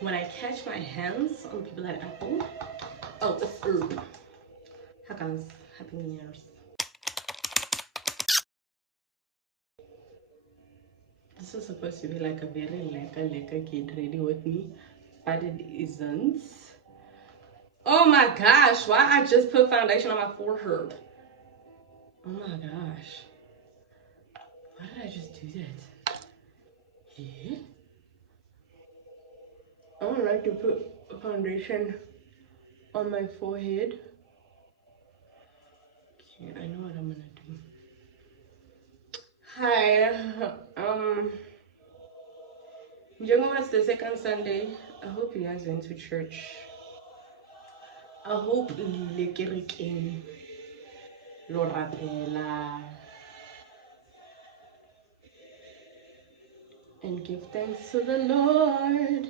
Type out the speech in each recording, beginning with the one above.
When I catch my hands on people at Apple, oh, it's herb. Hi guys, happy New Year's. This is supposed to be like a very lekker get ready with me, but it isn't. Oh my gosh, why I just put foundation on my forehead? Oh my gosh. Why did I just do that? Yeah? I don't like to put foundation on my forehead. Okay, I know what I'm gonna do. Hi, njengoba it's the second Sunday, I hope you guys went to church. I hope lile kerekeng lo rapela and give thanks to the Lord.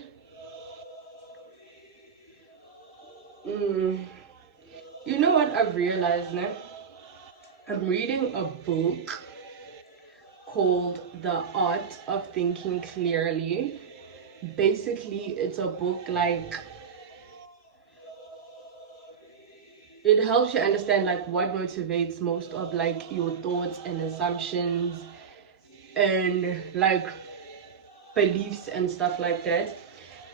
You know what I've realized now? I'm reading a book called The Art of Thinking Clearly. Basically, it's a book like it helps you understand like what motivates most of like your thoughts and assumptions and like beliefs and stuff like that.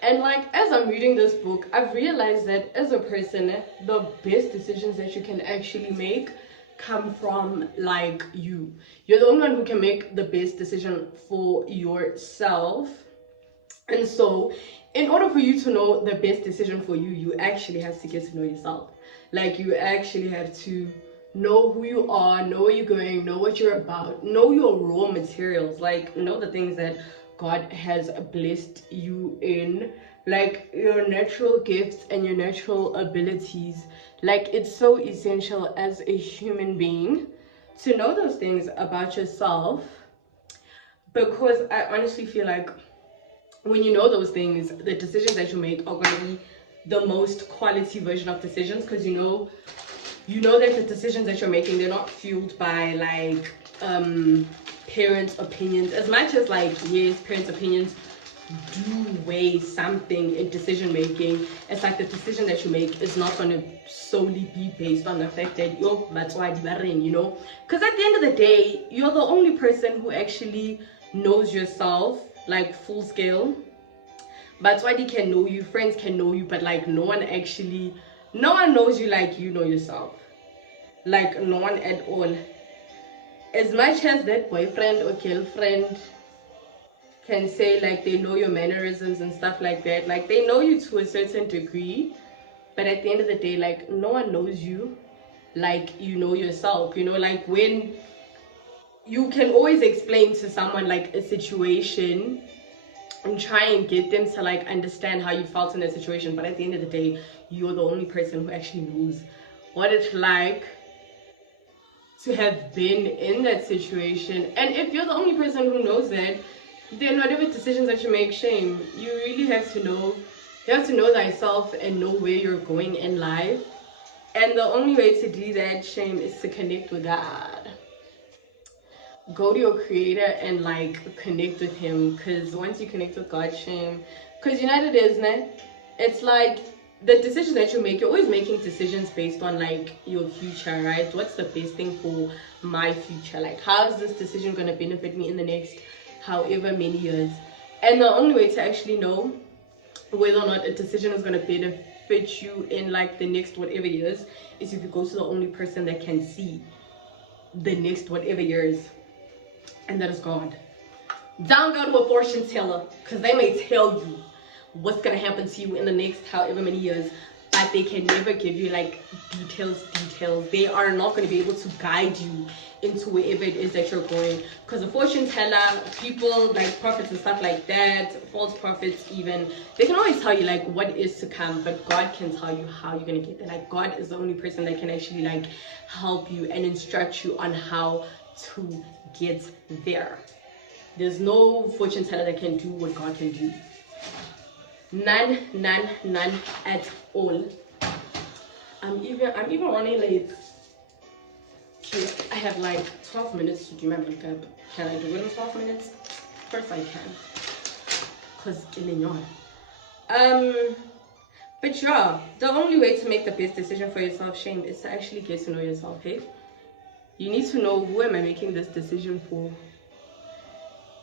And like as I'm reading this book, I've realized that as a person, the best decisions that you can actually make come from like you're the only one who can make the best decision for yourself. And so in order for you to know the best decision for you, you actually have to get to know yourself. Like you actually have to know who you are, know where you're going, know what you're about, know your raw materials, like know the things that God has blessed you in, like your natural gifts and your natural abilities. Like it's so essential as a human being to know those things about yourself, because I honestly feel like when you know those things, the decisions that you make are going to be the most quality version of decisions, because you know that the decisions that you're making, they're not fueled by like parents' opinions. As much as like yes, parents' opinions do weigh something in decision making, it's like the decision that you make is not going to solely be based on the fact that that's why you know, because at the end of the day, you're the only person who actually knows yourself like full scale. But why they can know you, friends can know you, but like no one knows you like you know yourself. Like no one at all. As much as that boyfriend or girlfriend can say like they know your mannerisms and stuff like that, like they know you to a certain degree, but at the end of the day, like no one knows you like you know yourself. You know, like when you can always explain to someone like a situation and try and get them to like understand how you felt in that situation, but at the end of the day, you're the only person who actually knows what it's like to have been in that situation. And if you're the only person who knows that, then whatever decisions that you make, shame, you really have to know thyself and know where you're going in life. And the only way to do that, shame, is to connect with God. Go to your creator and like connect with him, because once you connect with God, shame, because you know what it is, né? It's like the decisions that you make, you're always making decisions based on like your future, right? What's the best thing for my future? Like how is this decision going to benefit me in the next however many years? And the only way to actually know whether or not a decision is going to benefit you in like the next whatever years is if you go to the only person that can see the next whatever years, and that is God. Don't go to a fortune teller, because they may tell you what's gonna happen to you in the next however many years, but they can never give you like details. They are not going to be able to guide you into wherever it is that you're going, because a fortune teller, people like prophets and stuff like that, false prophets even, they can always tell you like what is to come, but God can tell you how you're gonna get there. Like God is the only person that can actually like help you and instruct you on how to get there. There's no fortune teller that can do what God can do. None at all. I'm even running late. Okay, I have like 12 minutes to do my makeup. Can I do it in 12 minutes? Of course I can. Cause Um, but yeah, the only way to make the best decision for yourself, Shane, is to actually get to know yourself, hey? You need to know, who am I making this decision for?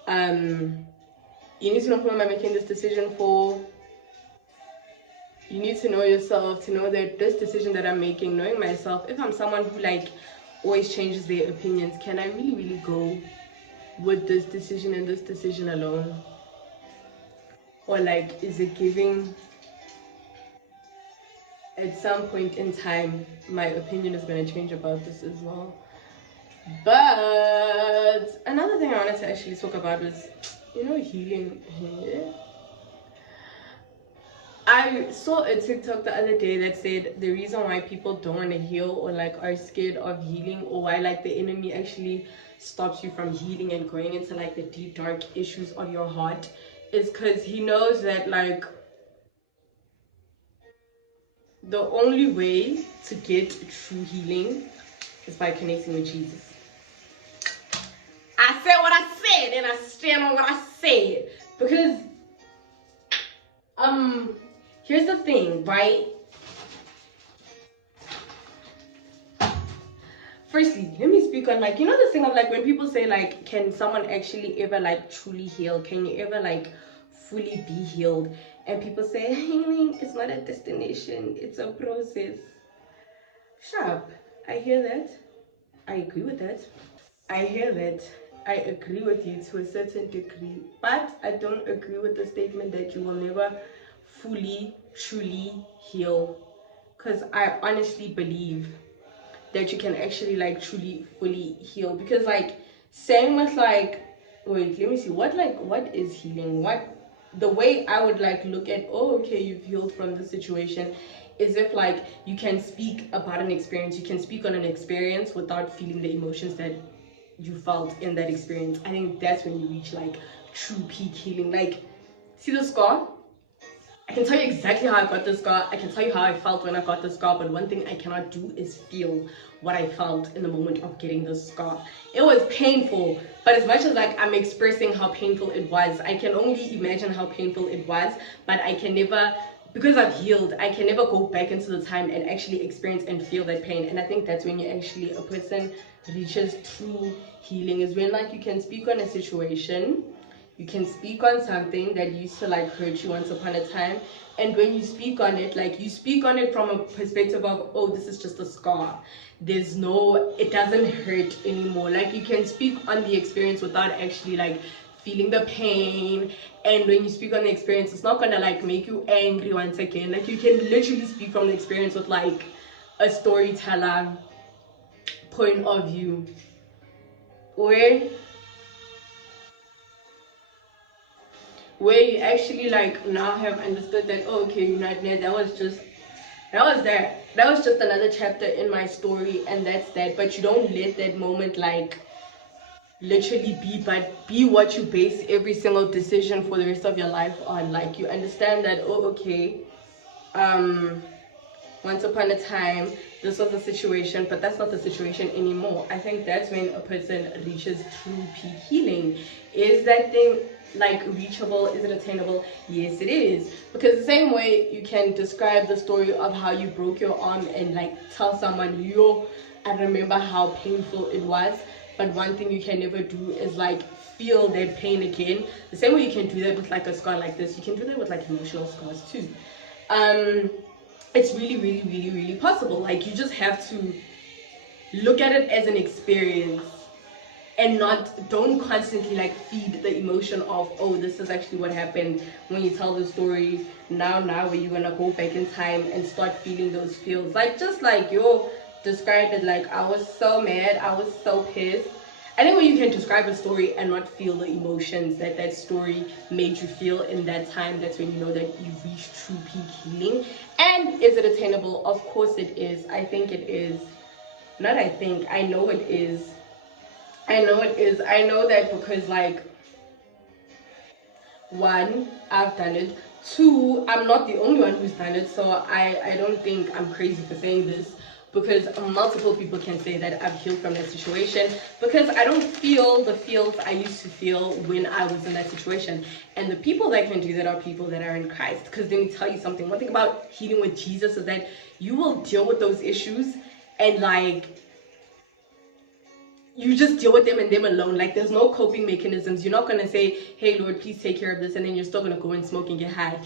Um, you need to know, who am I making this decision for? You need to know yourself to know that this decision that I'm making, knowing myself, if I'm someone who like always changes their opinions, can I really, really go with this decision and this decision alone? Or like, is it giving, at some point in time, my opinion is going to change about this as well? But another thing I wanted to actually talk about was, healing. I saw a TikTok the other day that said the reason why people don't want to heal, or like are scared of healing, or why like the enemy actually stops you from healing and going into like the deep dark issues of your heart, is because he knows that like the only way to get true healing is by connecting with Jesus. I said what I said and I stand on what I said, because here's the thing, right? Firstly, let me speak on like, this thing of like when people say like, can someone actually ever like truly heal? Can you ever like fully be healed? And people say healing is not a destination, it's a process. Shut up. I hear that. I agree with that. I hear that. I agree with you to a certain degree, but I don't agree with the statement that you will never fully, truly heal. Because I honestly believe that you can actually like truly, fully heal. Because like, same with like, wait, let me see, what is healing? The way I would like look at, oh, okay, you've healed from the situation, is if like you can speak about an experience, you can speak on an experience without feeling the emotions that you felt in that experience. I think that's when you reach like true peak healing. Like, see the scar? I can tell you exactly how I got the scar. I can tell you how I felt when I got the scar, but one thing I cannot do is feel what I felt in the moment of getting the scar. It was painful, but as much as like I'm expressing how painful it was, I can only imagine how painful it was, but I can never, because I've healed, I can never go back into the time and actually experience and feel that pain. And I think that's when a person reaches true healing, is when like you can speak on a situation, you can speak on something that used to like hurt you once upon a time, and when you speak on it, like you speak on it from a perspective of, oh, this is just a scar, it doesn't hurt anymore. Like you can speak on the experience without actually like feeling the pain. And when you speak on the experience, it's not gonna like make you angry once again. Like you can literally speak from the experience with like a storyteller point of view, where you actually like now have understood that, oh, okay, that was just another chapter in my story, and that's that. But you don't let that moment like literally be what you base every single decision for the rest of your life on. Like you understand that, oh, okay, once upon a time this was a situation, but that's not the situation anymore. I think that's when a person reaches true peak healing. Is that thing like reachable? Is it attainable? Yes, it is. Because the same way you can describe the story of how you broke your arm and like tell someone, yo, I remember how painful it was, but one thing you can never do is like feel that pain again. The same way you can do that with like a scar like this, you can do that with like emotional scars too. It's really, really, really, really possible. Like you just have to look at it as an experience, and don't constantly like feed the emotion of, oh, this is actually what happened. When you tell the story now where you're gonna go back in time and start feeling those feels, like just like you described it, like I was so mad, I was so pissed. I think when you can describe a story and not feel the emotions that story made you feel in that time, that's when you know that you've reached true peak healing. And is it attainable? Of course it is. I think it is. Not I think, I know it is. I know it is. I know that because like, one, I've done it. Two, I'm not the only one who's done it, so I don't think I'm crazy for saying this. because multiple people can say that I've healed from that situation, because I don't feel the feels I used to feel when I was in that situation. And the people that can do that are people that are in Christ. Because let me tell you something, one thing about healing with Jesus is that you will deal with those issues and like you just deal with them and them alone. Like there's no coping mechanisms. You're not gonna say, hey Lord, please take care of this, and then you're still gonna go and smoke and get high.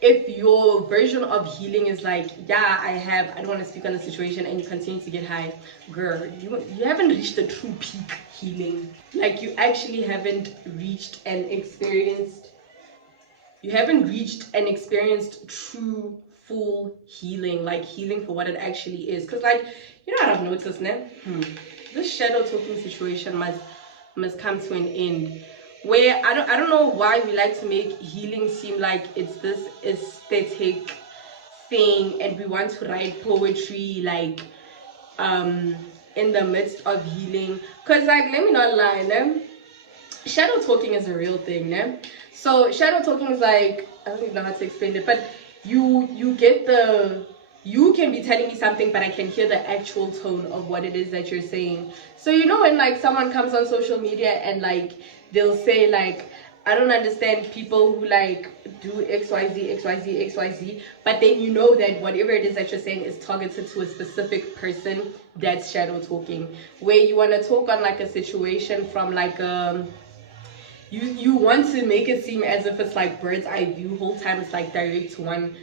If your version of healing is like, yeah, I don't want to speak on the situation, and you continue to get high, girl, you haven't reached the true peak healing. Like you actually haven't reached and experienced true full healing, like healing for what it actually is. Because like, you know what I've noticed now? This shadow talking situation must come to an end, where I don't know why we like to make healing seem like it's this aesthetic thing, and we want to write poetry like in the midst of healing. Because like, let me not lie, né? Shadow talking is a real thing, né? So shadow talking is like, I don't even know how to explain it, but you get the, you can be telling me something, but I can hear the actual tone of what it is that you're saying. So you know when like someone comes on social media and like they'll say like, I don't understand people who like do XYZ, but then you know that whatever it is that you're saying is targeted to a specific person. That's shadow talking, where you want to talk on like a situation from like you want to make it seem as if it's like bird's eye view. Whole time it's like direct to one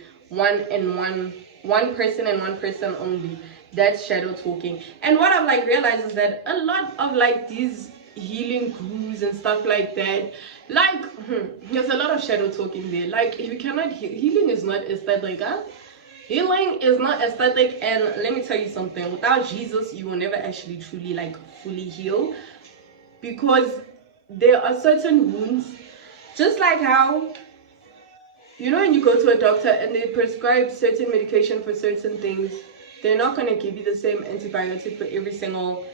person and one person only. That's shadow talking. And what I've like realized is that a lot of like these healing gurus and stuff like that, like there's a lot of shadow talking there. Like if you cannot healing is not aesthetic, huh? Healing is not aesthetic. And let me tell you something, without Jesus you will never actually truly like fully heal, because there are certain wounds, just like how, you know, when you go to a doctor and they prescribe certain medication for certain things, they're not going to give you the same antibiotic for every single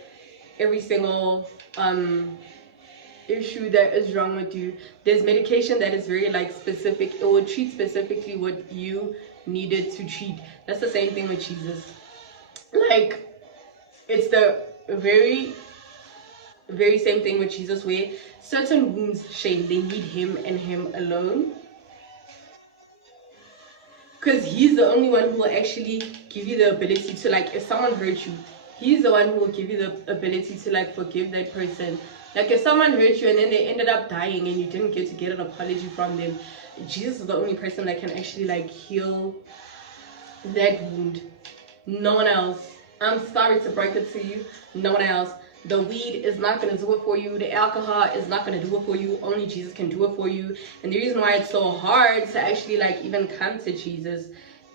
issue that is wrong with you. There's medication that is very like specific. It will treat specifically what you needed to treat. That's the same thing with Jesus. Like it's the very same thing with Jesus, where certain wounds, shame, they need him and him alone, because he's the only one who will actually give you the ability to like, if someone hurt you, he's the one who will give you the ability to like forgive that person. Like if someone hurt you and then they ended up dying and you didn't get to get an apology from them, Jesus is the only person that can actually like heal that wound. No one else. I'm sorry to break it to you, no one else. The weed is not going to do it for you. The alcohol is not going to do it for you. Only Jesus can do it for you. And the reason why it's so hard to actually like even come to Jesus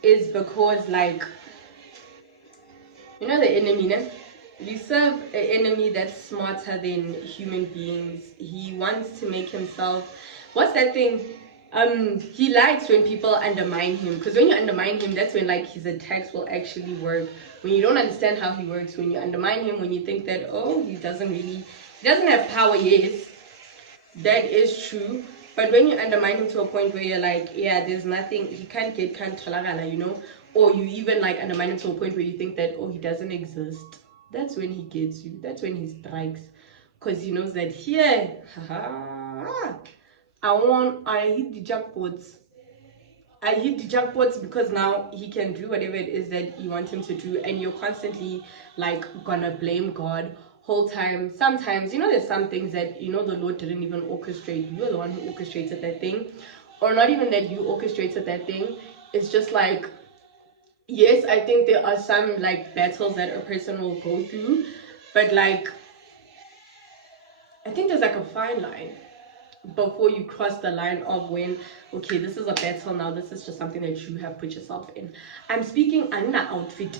is because like, you know, the enemy, né? We serve an enemy that's smarter than human beings. He wants to make himself, what's that thing? He likes when people undermine him, because when you undermine him, that's when like his attacks will actually work. When you don't understand how he works, when you undermine him, when you think that, oh, he doesn't have power, yes, that is true. But when you undermine him to a point where you're like, yeah, there's nothing, he can't talagala, you know, or you even like undermine him to a point where you think that, oh, he doesn't exist, that's when he gets you. That's when he strikes, because he knows that here, I hit the jackpots. Because now he can do whatever it is that you want him to do, and you're constantly like gonna blame God whole time. Sometimes, you know, there's some things that, you know, the Lord didn't even orchestrate. You're the one who orchestrated that thing, or not even that you orchestrated that thing. It's just like, yes, I think there are some like battles that a person will go through, but like I think there's like a fine line before you cross the line of when, okay, this is a battle now, this is just something that you have put yourself in. I'm speaking Andina outfit.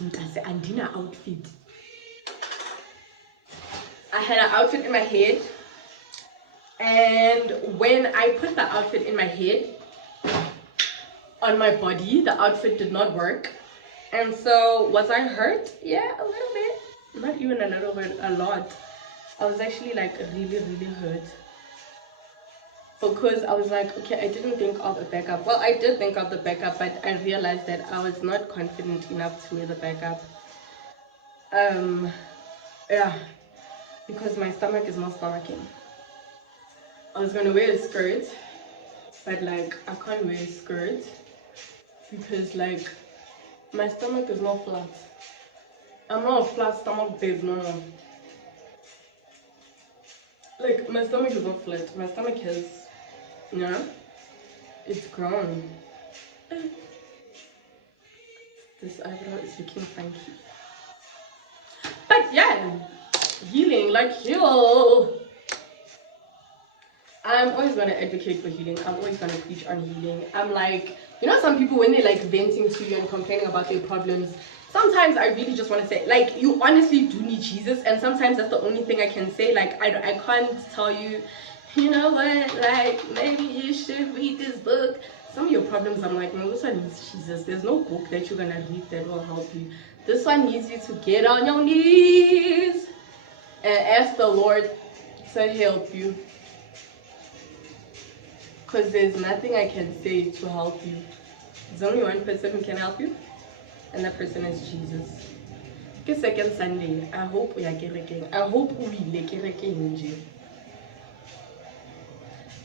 I had an outfit in my head, and when I put the outfit in my head, on my body, the outfit did not work. And so was I hurt? Yeah, a little bit. Not even a little bit, a lot. I was actually like really hurt, because I was like, okay, I didn't think of a backup. Well, I did think of the backup, but I realized that I was not confident enough to wear the backup. Yeah, because my stomach is not stomaching. I was gonna wear a skirt, but like I can't wear a skirt because like my stomach is not flat. I'm not a flat stomach babe, no. Like my stomach is not flat. My stomach has, yeah, it's grown. This eyebrow is looking funky. But yeah, healing, like heal. I'm always gonna advocate for healing. I'm always gonna preach on healing. I'm like, you know, some people when they're like venting to you and complaining about their problems, sometimes I really just want to say, like, you honestly do need Jesus, and sometimes that's the only thing I can say. Like, I can't tell you, you know what, like, maybe you should read this book. Some of your problems, I'm like, no, this one needs Jesus. There's no book that you're gonna read that will help you. This one needs you to get on your knees and ask the Lord to help you. Because there's nothing I can say to help you. There's only one person who can help you, and that person is Jesus. Okay, second Sunday. I hope we are getting. I hope we are getting.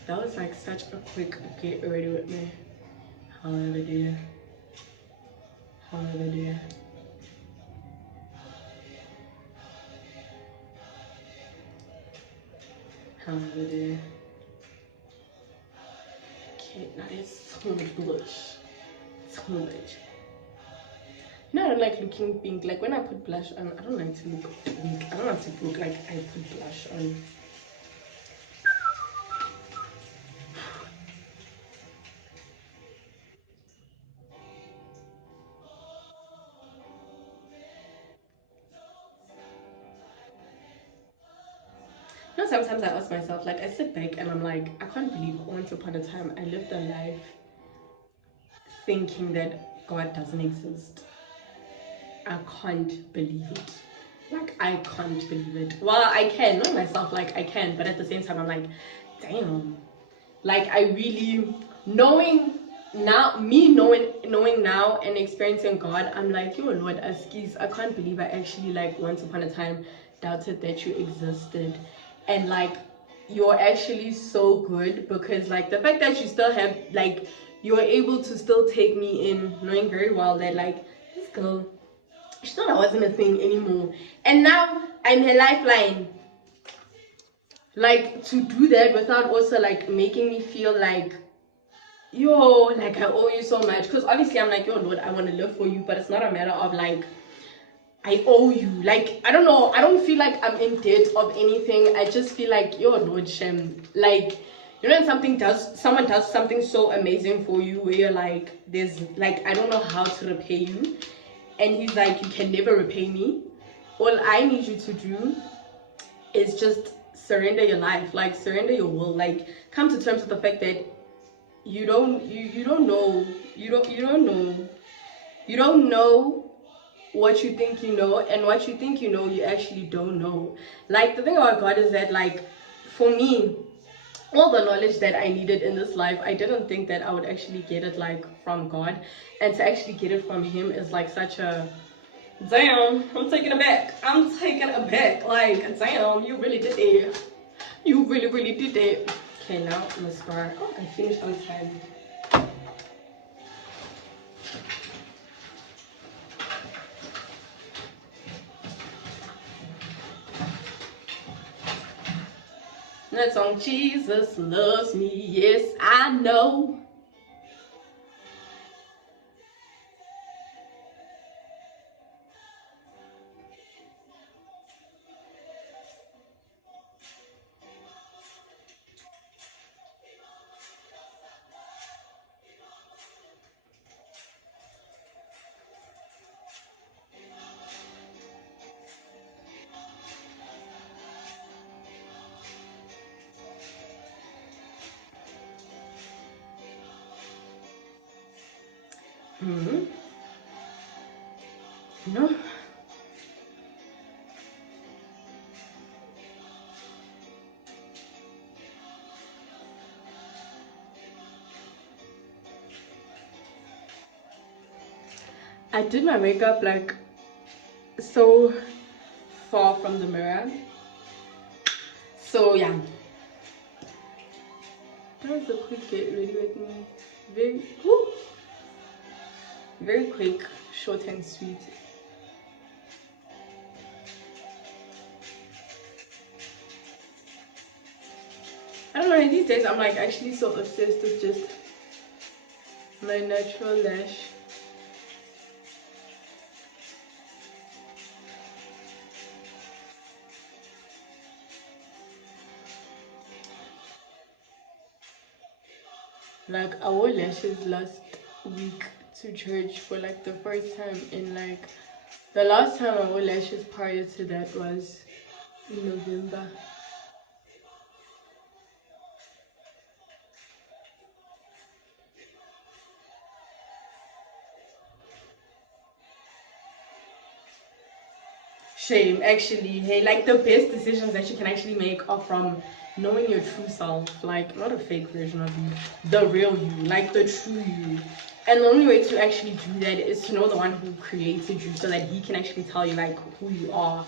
That was like such a quick get ready with me. Hallelujah. Hallelujah. Hallelujah. Okay, now there's so much blush. So much. You know, I don't like looking pink. Like when I put blush on, I don't like to look pink. I don't like to look like I put blush on. You know, sometimes I ask myself, like, I sit back and I'm like, I can't believe once upon a time I lived a life thinking that God doesn't exist. I can't believe it. Like, I can't believe it. Well, I can, know myself, like, I can, but at the same time, I'm like, damn. Like, I really, knowing now, knowing now and experiencing God, I'm like, yo, Lord, Askis, I can't believe I actually, like, once upon a time doubted that you existed. And, like, you're actually so good because, like, the fact that you still have, like, you're able to still take me in, knowing very well that, like, this girl, she thought I wasn't a thing anymore. And now I'm her lifeline. Like, to do that without also, like, making me feel like, yo, like, I owe you so much. Because obviously I'm like, yo, Lord, I want to live for you. But it's not a matter of, like, I owe you. Like, I don't know. I don't feel like I'm in debt of anything. I just feel like, yo, Lord Shem. Like, you know, when someone does something so amazing for you where you're like, there's, like, I don't know how to repay you. And he's like, you can never repay me. All I need you to do is just surrender your life. Like, surrender your will. Like, come to terms with the fact that you don't know what you think you know, and what you think you know you actually don't know. Like, the thing about God is that, like, for me, all the knowledge that I needed in this life, I didn't think that I would actually get it, like, from God. And to actually get it from him is like such a damn. I'm taking it back. Like, damn, you really did it. You really did it. Okay, now mascara. Oh, I finished on time. That song, Jesus loves me, yes, I know. Mm-hmm. No. I did my makeup, like, so far from the mirror. So yeah, that was a quick get ready with me. Very quick, short and sweet. I don't know, these days I'm like actually so obsessed with just my natural lash. Like I wore lashes last week to church for like the first time in like, the last time I wore lashes prior to that was in November. Shame, actually. Hey, like the best decisions that you can actually make are from knowing your true self, like not a fake version of you, the real you, like the true you. And the only way to actually do that is to know the one who created you, so that he can actually tell you like who you are.